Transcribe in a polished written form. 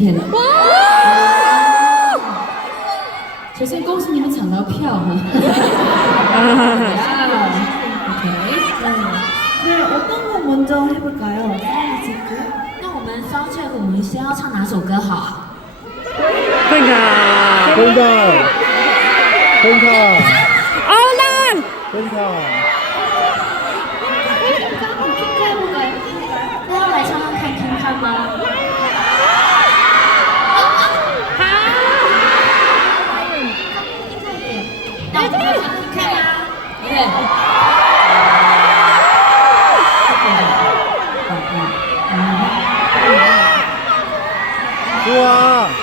天了。首先恭喜你们抢到票哈。네, 어떤 곡 먼저 해볼까요? 那我们 soundcheck 我们先要唱哪首歌好啊？ 펜타. 어난.那要来唱唱看听看吗？那我们来唱听看吗？좋아.